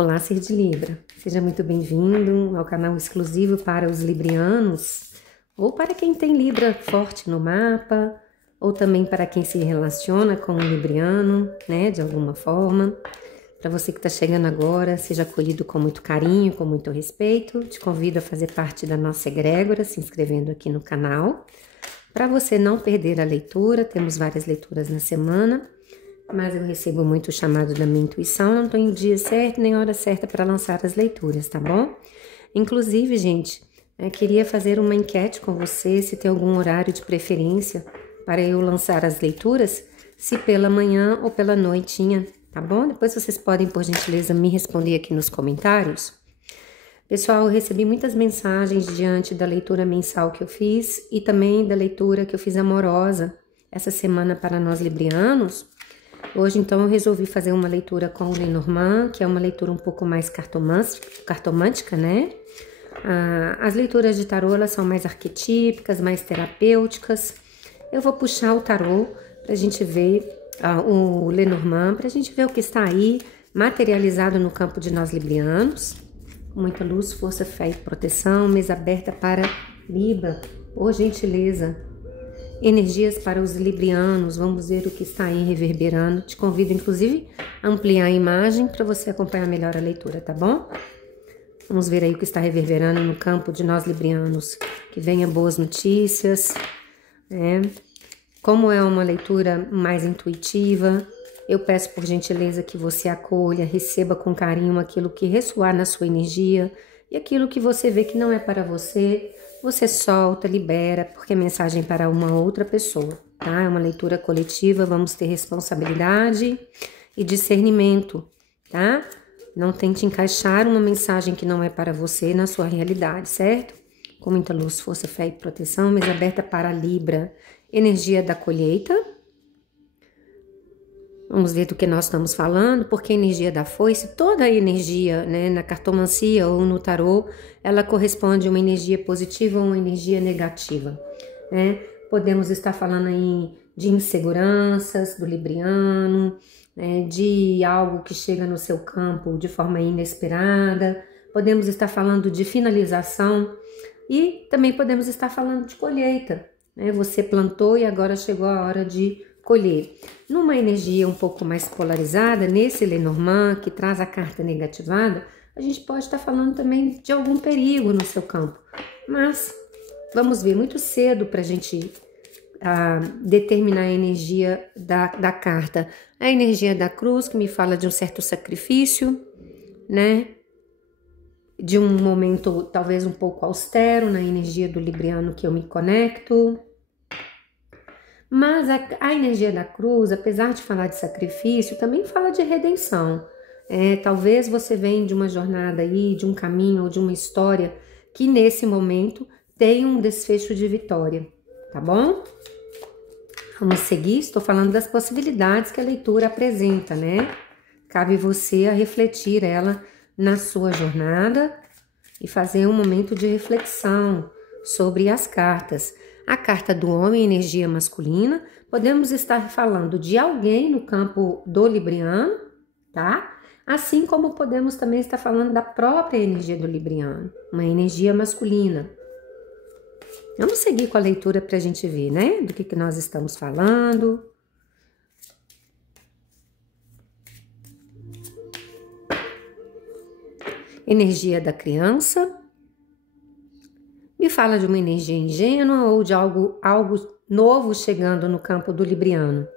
Olá, ser de Libra. Seja muito bem-vindo ao canal exclusivo para os librianos, ou para quem tem Libra forte no mapa, ou também para quem se relaciona com um libriano, né, de alguma forma. Para você que está chegando agora, seja acolhido com muito carinho, com muito respeito. Te convido a fazer parte da nossa egrégora, se inscrevendo aqui no canal. Para você não perder a leitura, temos várias leituras na semana, mas eu recebo muito o chamado da minha intuição, não tenho dia certo nem hora certa para lançar as leituras, tá bom? Inclusive, gente, queria fazer uma enquete com você, se tem algum horário de preferência para eu lançar as leituras, se pela manhã ou pela noitinha, tá bom? Depois vocês podem, por gentileza, me responder aqui nos comentários. Pessoal, eu recebi muitas mensagens diante da leitura mensal que eu fiz e também da leitura que eu fiz amorosa essa semana para nós librianos. Hoje, então, eu resolvi fazer uma leitura com o Lenormand, que é uma leitura um pouco mais cartomântica, né? As leituras de tarô, elas são mais arquetípicas, mais terapêuticas. Eu vou puxar o tarô para a gente ver o Lenormand, para a gente ver o que está aí materializado no campo de nós librianos. Com muita luz, força, fé e proteção, mesa aberta para Libra, por gentileza. Energias para os librianos, vamos ver o que está aí reverberando. Te convido, inclusive, a ampliar a imagem para você acompanhar melhor a leitura, tá bom? Vamos ver aí o que está reverberando no campo de nós librianos. Que venha boas notícias, né? Como é uma leitura mais intuitiva, eu peço por gentileza que você acolha, receba com carinho aquilo que ressoar na sua energia e aquilo que você vê que não é para você, você solta, libera, porque é mensagem para uma outra pessoa, tá? É uma leitura coletiva, vamos ter responsabilidade e discernimento, tá? Não tente encaixar uma mensagem que não é para você na sua realidade, certo? Com muita luz, força, fé e proteção, mesa aberta para Libra. Energia da colheita. Vamos ver do que nós estamos falando, porque a energia da foice, toda a energia, né, na cartomancia ou no tarô, ela corresponde a uma energia positiva ou uma energia negativa, né? Podemos estar falando aí de inseguranças do libriano, né, de algo que chega no seu campo de forma inesperada, podemos estar falando de finalização e também podemos estar falando de colheita, né? Você plantou e agora chegou a hora de colher. Numa energia um pouco mais polarizada, nesse Lenormand, que traz a carta negativada, a gente pode estar falando também de algum perigo no seu campo. Mas vamos ver, muito cedo para a gente determinar a energia da carta. A energia da cruz, que me fala de um certo sacrifício, né? De um momento talvez um pouco austero, na energia do libriano que eu me conecto. Mas a energia da cruz, apesar de falar de sacrifício, também fala de redenção. Talvez você venha de uma jornada aí, de um caminho ou de uma história que nesse momento tem um desfecho de vitória, tá bom? Vamos seguir, estou falando das possibilidades que a leitura apresenta, né? Cabe você a refletir ela na sua jornada e fazer um momento de reflexão sobre as cartas. A carta do homem, energia masculina, podemos estar falando de alguém no campo do libriano, tá? Assim como podemos também estar falando da própria energia do libriano, uma energia masculina. Vamos seguir com a leitura para a gente ver, né? Do que nós estamos falando. Energia da criança. Me fala de uma energia ingênua ou de algo novo chegando no campo do libriano,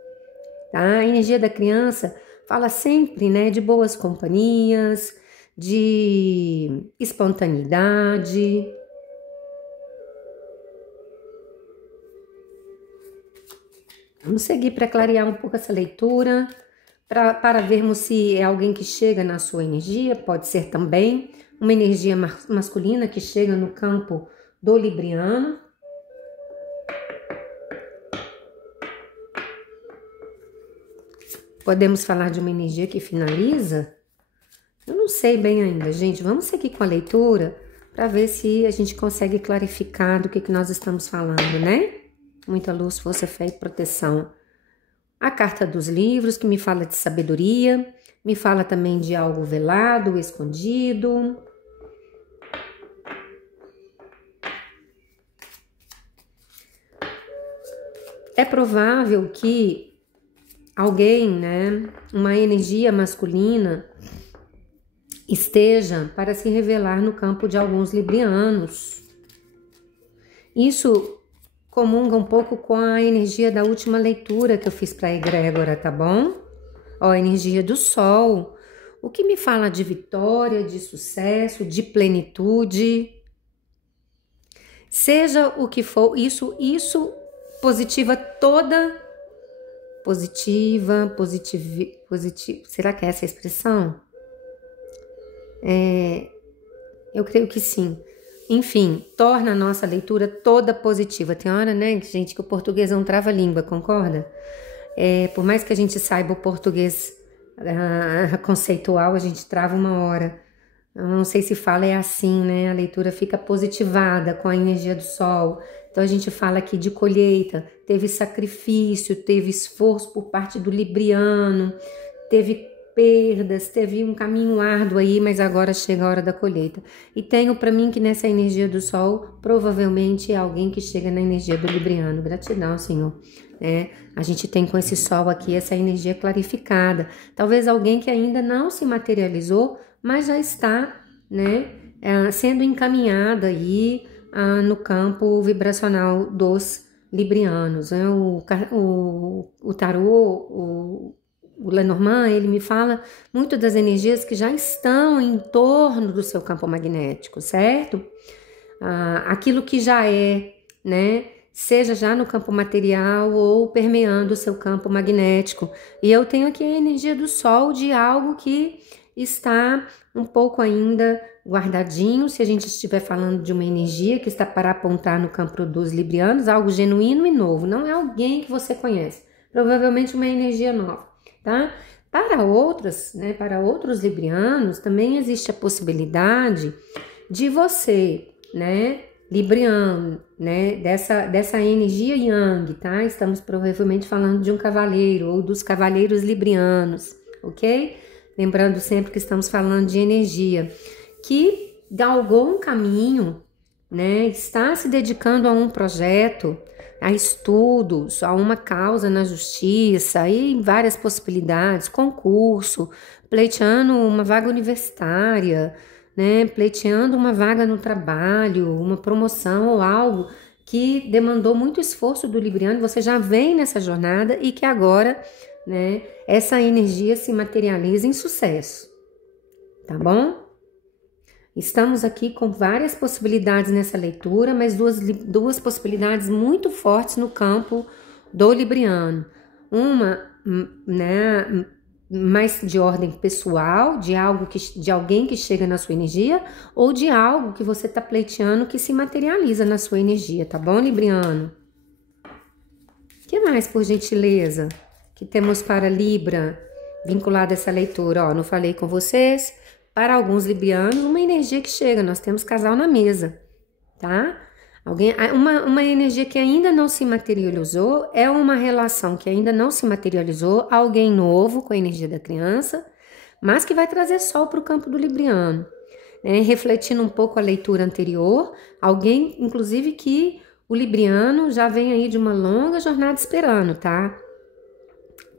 tá? A energia da criança fala sempre, né, de boas companhias, de espontaneidade. Vamos seguir para clarear um pouco essa leitura, para vermos se é alguém que chega na sua energia, pode ser também uma energia masculina que chega no campo do libriano. Podemos falar de uma energia que finaliza? Eu não sei bem ainda, gente. Vamos seguir com a leitura para ver se a gente consegue clarificar do que nós estamos falando, né? Muita luz, força, fé e proteção. A carta dos livros, que me fala de sabedoria, Me fala também de algo velado, escondido. É provável que alguém, né, uma energia masculina, esteja para se revelar no campo de alguns librianos. Isso comunga um pouco com a energia da última leitura que eu fiz para a egrégora, tá bom? Ó, a energia do sol, o que me fala de vitória, de sucesso, de plenitude. Seja o que for, isso positiva toda, positiva, será que é essa a expressão? Eu creio que sim. Enfim, torna a nossa leitura toda positiva. Tem hora, né, gente, que o português não trava a língua, concorda? Por mais que a gente saiba o português conceitual, a gente trava uma hora. Eu não sei se fala assim, né? A leitura fica positivada com a energia do sol. Então a gente fala aqui de colheita, teve sacrifício, teve esforço por parte do libriano, teve perdas, teve um caminho árduo aí, mas agora chega a hora da colheita. E tenho para mim que nessa energia do sol, provavelmente é alguém que chega na energia do libriano. Gratidão, Senhor. A gente tem com esse sol aqui essa energia clarificada. Talvez alguém que ainda não se materializou, mas já está, né, sendo encaminhada aí no campo vibracional dos librianos. O tarô, o Lenormand, ele me fala muito das energias que já estão em torno do seu campo magnético, certo? Aquilo que já é, né? Seja já no campo material ou permeando o seu campo magnético. E eu tenho aqui a energia do sol de algo que está um pouco ainda guardadinho, se a gente estiver falando de uma energia que está para apontar no campo dos librianos, algo genuíno e novo, não é alguém que você conhece, provavelmente uma energia nova, tá? Para outros librianos, também existe a possibilidade de você, né, libriano, né, dessa energia yang, tá? Estamos provavelmente falando de um cavaleiro ou dos cavaleiros librianos, ok? Lembrando sempre que estamos falando de energia que galgou um caminho, né? Está se dedicando a um projeto, a estudos, a uma causa na justiça e várias possibilidades, concurso, pleiteando uma vaga universitária, né? Pleiteando uma vaga no trabalho, uma promoção ou algo que demandou muito esforço do libriano. Você já vem nessa jornada e que agora, né, essa energia se materializa em sucesso, tá bom? Estamos aqui com várias possibilidades nessa leitura, mas duas possibilidades muito fortes no campo do libriano. Uma, né, mais de ordem pessoal, de alguém que chega na sua energia, ou de algo que você está pleiteando que se materializa na sua energia, tá bom, libriano? O que mais, por gentileza, que temos para Libra vinculado a essa leitura? Ó, não falei com vocês. Para alguns librianos, uma energia que chega, nós temos casal na mesa, tá? Uma energia que ainda não se materializou, é uma relação que ainda não se materializou, alguém novo com a energia da criança, mas que vai trazer sol para o campo do libriano, né? Refletindo um pouco a leitura anterior, alguém, inclusive, que o libriano já vem aí de uma longa jornada esperando, tá?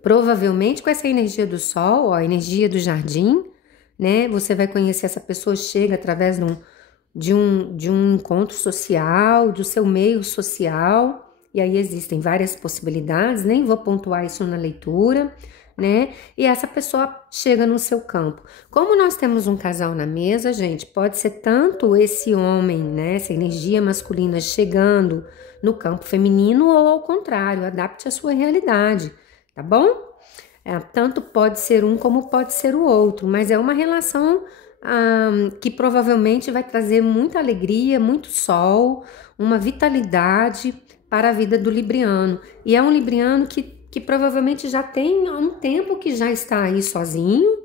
Provavelmente com essa energia do sol, ó, a energia do jardim, né? Você vai conhecer essa pessoa, chega através de um encontro social, do seu meio social, e aí existem várias possibilidades, nem vou pontuar isso na leitura, né? E essa pessoa chega no seu campo. Como nós temos um casal na mesa, gente, pode ser tanto esse homem, né, essa energia masculina chegando no campo feminino, ou ao contrário, adapte a sua realidade, tá bom? Tanto pode ser um como pode ser o outro, mas é uma relação que provavelmente vai trazer muita alegria, muito sol, uma vitalidade para a vida do libriano. E é um libriano que provavelmente já tem um tempo que já está aí sozinho,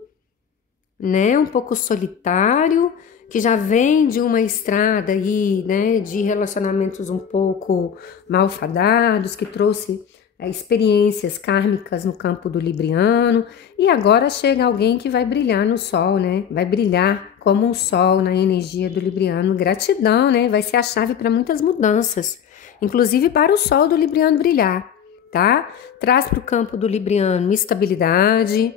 né? Um pouco solitário, que já vem de uma estrada aí, né? De relacionamentos um pouco malfadados, que trouxe experiências kármicas no campo do libriano, e agora chega alguém que vai brilhar no sol, né? Vai brilhar como um sol na energia do libriano. Gratidão, né? Vai ser a chave para muitas mudanças, inclusive para o sol do libriano brilhar, tá? Traz para o campo do libriano estabilidade,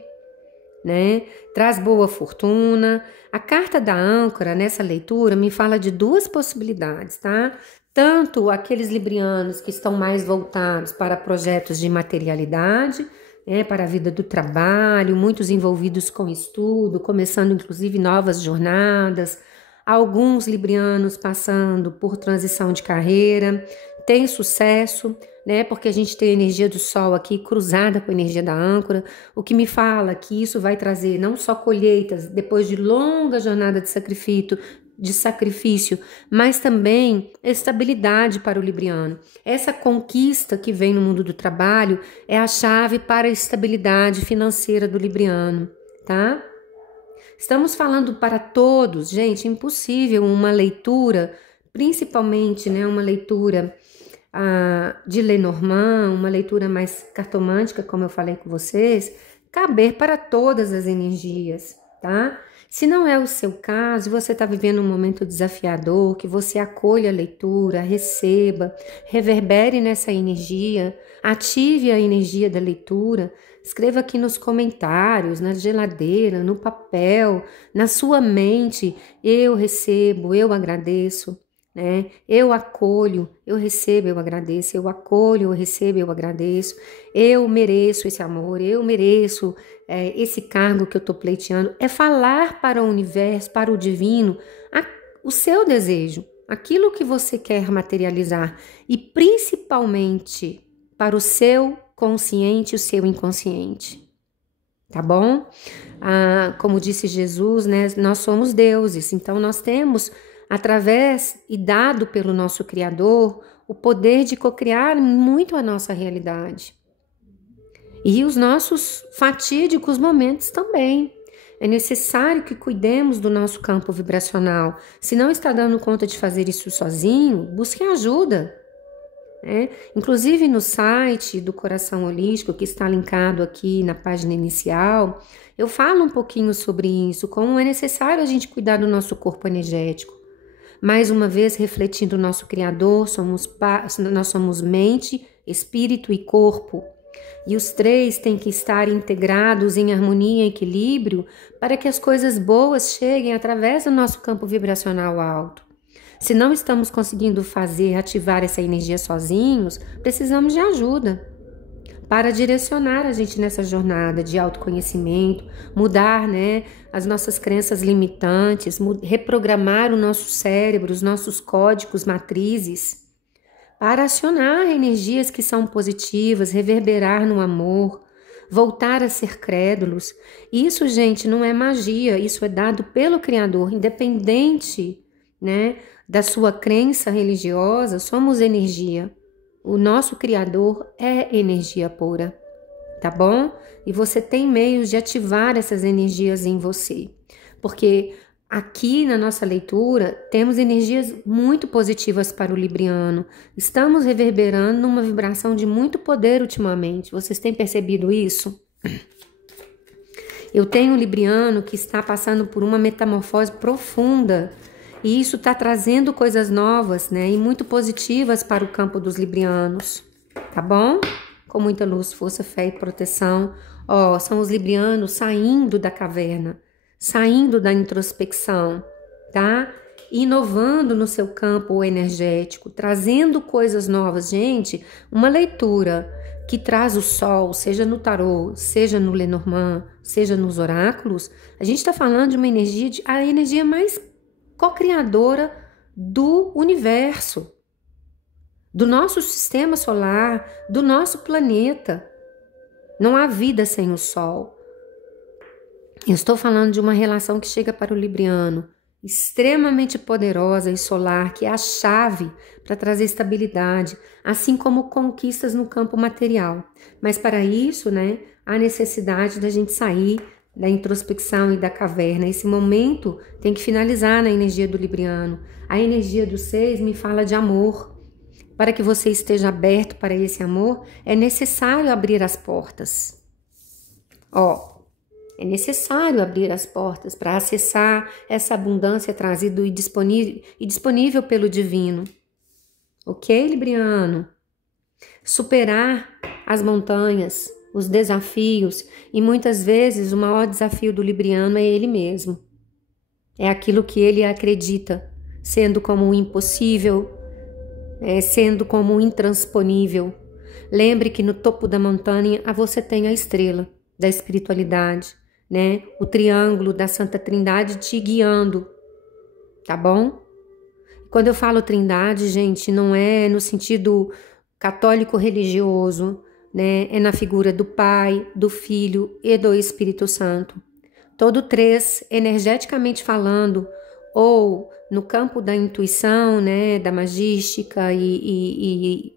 né? Traz boa fortuna. A carta da âncora nessa leitura me fala de duas possibilidades, tá? Tanto aqueles librianos que estão mais voltados para projetos de materialidade, né, para a vida do trabalho, muitos envolvidos com estudo, começando inclusive novas jornadas, alguns librianos passando por transição de carreira, tem sucesso, né, porque a gente tem a energia do sol aqui cruzada com a energia da âncora, o que me fala que isso vai trazer não só colheitas depois de longa jornada de sacrifício, mas também estabilidade para o libriano. Essa conquista que vem no mundo do trabalho é a chave para a estabilidade financeira do libriano, tá? Estamos falando para todos, gente, é impossível uma leitura, principalmente, né, uma leitura de Lenormand, uma leitura mais cartomântica, como eu falei com vocês, caber para todas as energias, tá? Se não é o seu caso, você está vivendo um momento desafiador, que você acolha a leitura, receba, reverbere nessa energia, ative a energia da leitura, escreva aqui nos comentários, na geladeira, no papel, na sua mente, eu recebo, eu agradeço, né? Eu acolho, eu recebo, eu agradeço, eu acolho, eu recebo, eu agradeço, eu mereço esse amor, eu mereço esse cargo que eu estou pleiteando. É falar para o universo, para o divino, o seu desejo, aquilo que você quer materializar, e principalmente para o seu consciente e o seu inconsciente, tá bom? Como disse Jesus, né, nós somos deuses, então nós temos, através e dado pelo nosso Criador, o poder de cocriar muito a nossa realidade. E os nossos fatídicos momentos também. É necessário que cuidemos do nosso campo vibracional. Se não está dando conta de fazer isso sozinho, busque ajuda, né? Inclusive no site do Coração Holístico, que está linkado aqui na página inicial, eu falo um pouquinho sobre isso, como é necessário a gente cuidar do nosso corpo energético. Mais uma vez, refletindo o nosso Criador, nós somos mente, espírito e corpo. E os três têm que estar integrados em harmonia e equilíbrio para que as coisas boas cheguem através do nosso campo vibracional alto. Se não estamos conseguindo ativar essa energia sozinhos, precisamos de ajuda para direcionar a gente nessa jornada de autoconhecimento, mudar, né, as nossas crenças limitantes, reprogramar o nosso cérebro, os nossos códigos matrizes, para acionar energias que são positivas, reverberar no amor, voltar a ser crédulos. Isso, gente, não é magia, isso é dado pelo Criador, independente, né, da sua crença religiosa, somos energia. O nosso Criador é energia pura, tá bom? E você tem meios de ativar essas energias em você, porque aqui na nossa leitura temos energias muito positivas para o libriano. Estamos reverberando numa vibração de muito poder ultimamente. Vocês têm percebido isso? Eu tenho um libriano que está passando por uma metamorfose profunda, e isso está trazendo coisas novas, né, e muito positivas para o campo dos librianos, tá bom? Com muita luz, força, fé e proteção. São os librianos saindo da caverna, saindo da introspecção, tá? Inovando no seu campo energético, trazendo coisas novas. Gente, uma leitura que traz o sol, seja no tarô, seja no Lenormand, seja nos oráculos, a gente está falando de uma energia, a energia mais co-criadora do universo, do nosso sistema solar, do nosso planeta. Não há vida sem o sol. Eu estou falando de uma relação que chega para o libriano, extremamente poderosa e solar, que é a chave para trazer estabilidade, assim como conquistas no campo material. Mas para isso, né, há necessidade da gente sair da introspecção e da caverna. Esse momento tem que finalizar na energia do libriano. A energia do 6 me fala de amor. para que você esteja aberto para esse amor, é necessário abrir as portas. Ó, é necessário abrir as portas para acessar essa abundância trazida e disponível pelo divino. Ok, Libriano? Superar as montanhas, os desafios, e muitas vezes o maior desafio do Libriano é ele mesmo. É aquilo que ele acredita, sendo como impossível, sendo como intransponível. Lembre que no topo da montanha você tem a estrela da espiritualidade, né? O triângulo da Santa Trindade te guiando, tá bom? Quando eu falo Trindade, gente, não é no sentido católico religioso, né? É na figura do Pai, do Filho e do Espírito Santo. Todo três, energeticamente falando, ou no campo da intuição, né, da magística e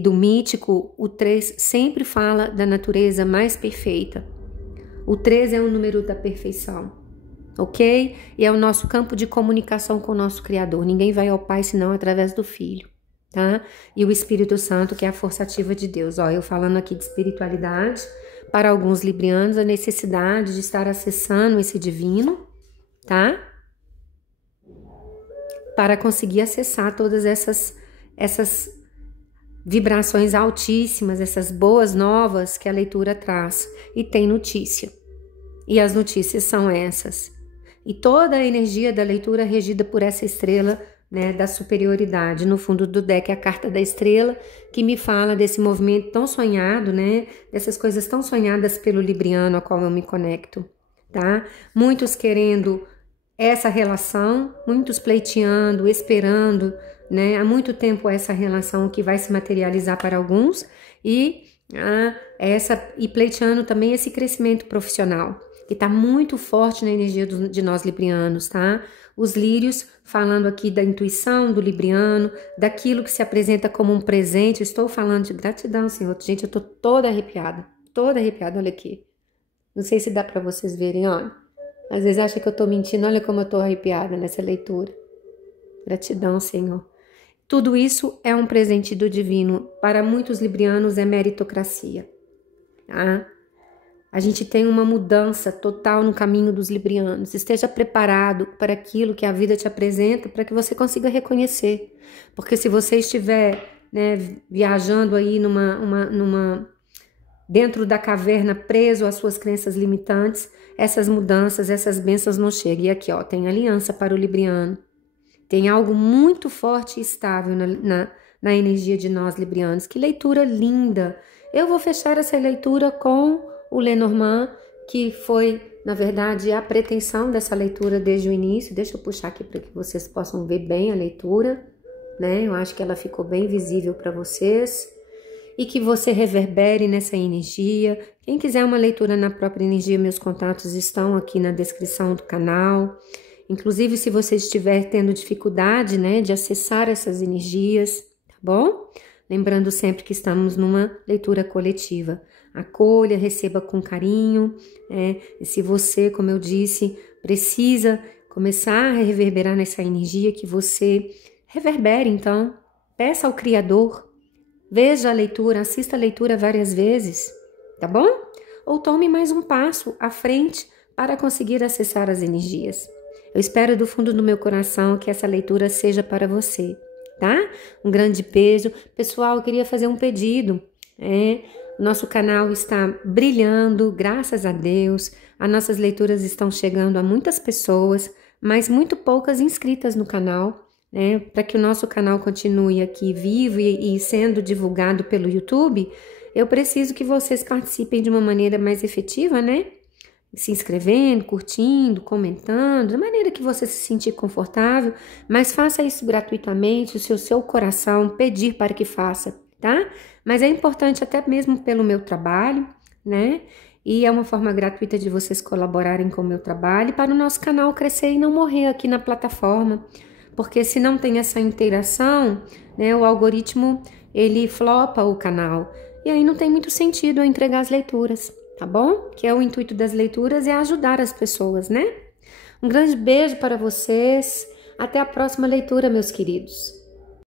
do mítico, o 3 sempre fala da natureza mais perfeita. O 3 é o número da perfeição, ok? E é o nosso campo de comunicação com o nosso Criador. Ninguém vai ao Pai senão através do Filho, tá? E o Espírito Santo, que é a força ativa de Deus. Ó, eu falando aqui de espiritualidade, para alguns librianos, a necessidade de estar acessando esse divino, tá? Para conseguir acessar todas essas vibrações altíssimas, essas boas novas que a leitura traz. E tem notícia. E as notícias são essas. E toda a energia da leitura é regida por essa estrela, né, da superioridade. No fundo do deck é a carta da estrela, que me fala desse movimento tão sonhado, né, dessas coisas tão sonhadas pelo libriano a qual eu me conecto, tá? Muitos querendo essa relação, muitos pleiteando, esperando, né, há muito tempo essa relação que vai se materializar para alguns e pleiteando também esse crescimento profissional, que está muito forte na energia de nós librianos, tá? Os lírios falando aqui da intuição do libriano, daquilo que se apresenta como um presente. Estou falando de gratidão, Senhor. Gente, eu tô toda arrepiada, olha aqui. Não sei se dá para vocês verem, olha. Às vezes acha que eu tô mentindo, olha como eu tô arrepiada nessa leitura. Gratidão, Senhor. Tudo isso é um presente do divino. Para muitos librianos é meritocracia, tá? A gente tem uma mudança total no caminho dos librianos. Esteja preparado para aquilo que a vida te apresenta, para que você consiga reconhecer. Porque se você estiver, né, viajando aí dentro da caverna, preso às suas crenças limitantes, essas mudanças, essas bênçãos não chegam. E aqui, ó, tem aliança para o libriano. Tem algo muito forte e estável na energia de nós librianos. Que leitura linda! Eu vou fechar essa leitura com o Lenormand, que foi, na verdade, a pretensão dessa leitura desde o início. Deixa eu puxar aqui para que vocês possam ver bem a leitura, né? Eu acho que ela ficou bem visível para vocês. E que você reverbere nessa energia. Quem quiser uma leitura na própria energia, meus contatos estão aqui na descrição do canal. Inclusive, se você estiver tendo dificuldade, né, de acessar essas energias, tá bom? Lembrando sempre que estamos numa leitura coletiva. Acolha, receba com carinho, e se você, como eu disse, precisa começar a reverberar nessa energia, que você reverbere, então, peça ao Criador, veja a leitura, assista a leitura várias vezes, tá bom? Ou tome mais um passo à frente para conseguir acessar as energias. Eu espero do fundo do meu coração que essa leitura seja para você, tá? Um grande beijo. Pessoal, eu queria fazer um pedido, Nosso canal está brilhando, graças a Deus. As nossas leituras estão chegando a muitas pessoas, mas muito poucas inscritas no canal, né? Para que o nosso canal continue aqui vivo e sendo divulgado pelo YouTube, eu preciso que vocês participem de uma maneira mais efetiva, né? Se inscrevendo, curtindo, comentando, da maneira que você se sentir confortável, mas faça isso gratuitamente, se o seu coração pedir para que faça, tá? Mas é importante até mesmo pelo meu trabalho, né? E é uma forma gratuita de vocês colaborarem com o meu trabalho para o nosso canal crescer e não morrer aqui na plataforma. Porque se não tem essa interação, né, o algoritmo, ele flopa o canal. E aí não tem muito sentido eu entregar as leituras, tá bom? Que é o intuito das leituras, é ajudar as pessoas, né? Um grande beijo para vocês. Até a próxima leitura, meus queridos.